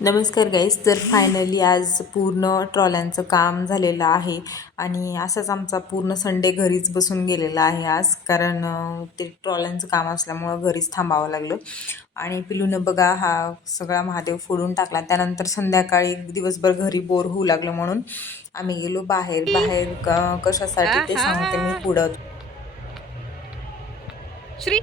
नमस्कार गाईस तर फायनली आज पूर्ण ट्रॉल्यांचं काम झालेलं आहे आणि असाच आमचा पूर्ण संडे घरीच बसून गेलेला आहे आज. कारण ते ट्रॉल्यांचं काम असल्यामुळं घरीच थांबावं लागलं. आणि पिलूनं बघा हा सगळा महादेव फोडून टाकला. त्यानंतर संध्याकाळी दिवसभर घरी बोर होऊ लागलं म्हणून आम्ही गेलो बाहेर. बाहेर क- कशासाठी ते सांगते मी पुढं. श्री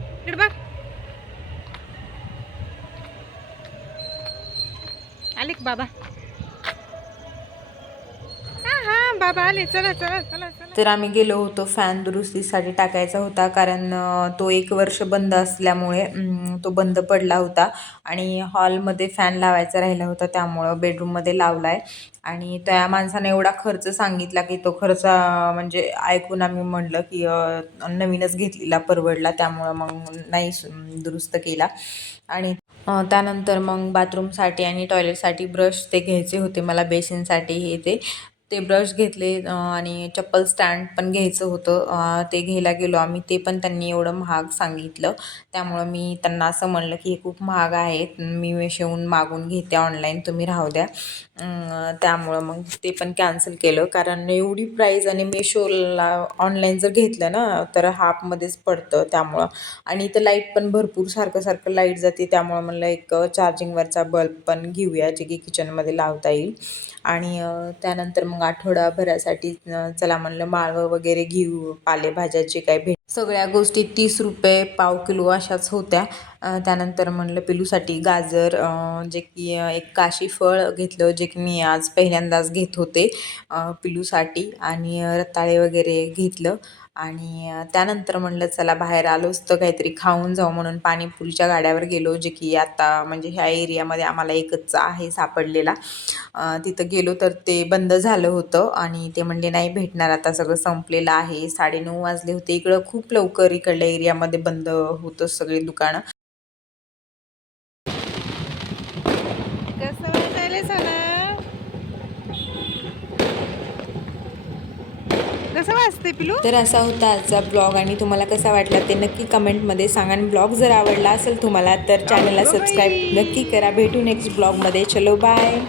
आले बाबा. बाबा आले चला चला चला चला. तर आम्ही गेलो होतो फॅन दुरुस्तीसाठी टाकायचा होता कारण तो एक वर्ष बंद असल्यामुळे तो बंद पडला होता. आणि हॉलमध्ये फॅन लावायचा राहिला होता त्यामुळं बेडरूममध्ये लावला आहे आणि त्या माणसाने एवढा खर्च सांगितला की तो खर्च म्हणजे ऐकून आम्ही म्हणलं की नवीनच घेतलेला परवडला त्यामुळं मग नाही दुरुस्त केला. आणि त्यानंतर मग बाथरूमसाठी आणि टॉयलेटसाठी ब्रश ते घ्यायचे होते मला बेसिनसाठी हे ते. ते ब्रश घेतले आणि चप्पल स्टँड पण घ्यायचं होतं. ते घ्यायला गेलो आम्ही. ते पण त्यांनी एवढं महाग सांगितलं. त्यामुळं मी त्यांना असं म्हणलं की हे खूप महाग आहे मी मेशोहून मागून घेते ऑनलाईन. तुम्ही राहू द्या. त्यामुळं मग ते पण कॅन्सल केलं. कारण एवढी प्राईज आणि मेशोला ऑनलाईन जर घेतलं ना तर हाफमध्येच पडतं त्यामुळं. आणि इथं लाइट पण भरपूर सारखं सारखं लाइट जाते. त्यामुळं म्हणलं एक चार्जिंगवरचा बल्ब पण घेऊया जे की किचनमध्ये लावता येईल. आणि त्यानंतर मग आठवडाभरासाठी चला म्हणलं माळवं वगैरे घेऊ पालेभाज्या जे काय भेट. सगळ्या गोष्टी तीस रुपये पाव किलो अशाच होत्या. त्यानंतर म्हणलं पिलूसाठी गाजर जे की एक काशी फळ घेतलं जे की मी आज पहिल्यांदाच घेत होते पिलूसाठी. आणि रताळे वगैरे घेतलं. आणि त्यानंतर म्हणलं चला बाहेर आलोच तर काहीतरी खाऊन जाऊ म्हणून पाणीपुरीच्या गाड्यावर गेलो जे की आता म्हणजे ह्या एरियामध्ये आम्हाला एकच आहे सापडलेला. तिथं गेलो तर ते बंद झालं होतं आणि ते म्हणले नाही भेटणार आता सगळं संपलेलं आहे. साडेनऊ वाजले होते. इकडं खूप लवकर इकडल्या एरियामध्ये बंद होतं सगळी दुकानं. कसं कसं वाजते पिलू? तर असा होता आजचा ब्लॉग आणि तुम्हाला कसा वाटला ते नक्की कमेंटमध्ये सांगा आणि ब्लॉग जर आवडला असेल तुम्हाला तर चॅनलला सबस्क्राईब नक्की करा. भेटू नेक्स्ट ब्लॉगमध्ये चलो बाय